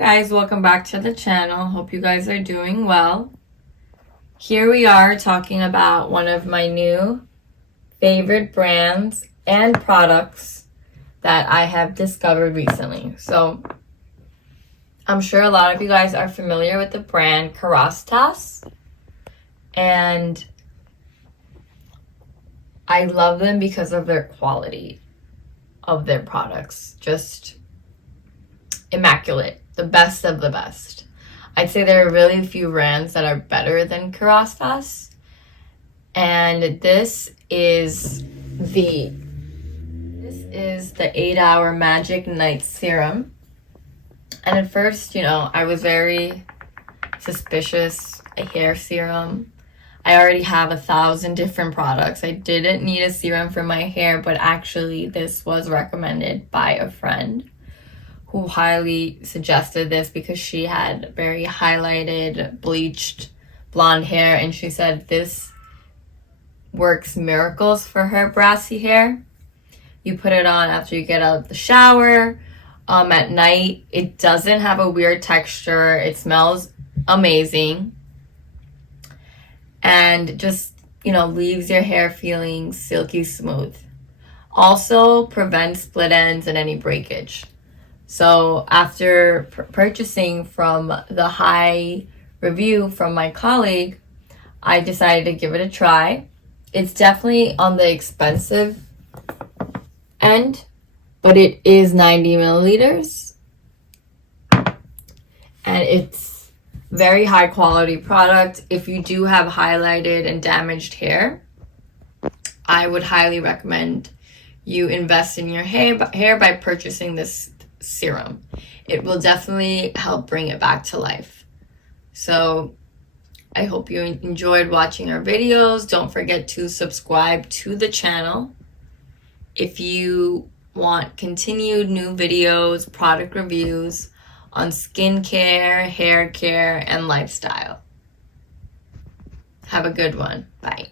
guys, welcome back to the channel. Hope you guys are doing well. Here we are talking about one of my new favorite brands and products that I have discovered recently. So I'm sure a lot of you guys are familiar with the brand Kerastase, and I love them because of their quality of their products. Just immaculate, the best of the best. I'd say there are really few brands that are better than Kerastase, and this is the 8-hour Magic Night Serum. And at first, I was very suspicious. A hair serum, I already have 1,000 different products. I didn't need a serum for my hair, but actually this was recommended by a friend who highly suggested this because she had very highlighted, bleached blonde hair, and she said this works miracles for her brassy hair. You put it on after you get out of the shower, at night. It doesn't have a weird texture. It smells amazing. And just, leaves your hair feeling silky smooth. Also prevents split ends and any breakage. So after purchasing from the high review from my colleague, I decided to give it a try. It's definitely on the expensive end, but it is 90 milliliters. And it's very high quality product. If you do have highlighted and damaged hair, I would highly recommend you invest in your hair by purchasing this serum. It will definitely help bring it back to life. So I hope you enjoyed watching our videos. Don't forget to subscribe to the channel if you want continued new videos, product reviews on skincare, hair care, and lifestyle. Have a good one. Bye.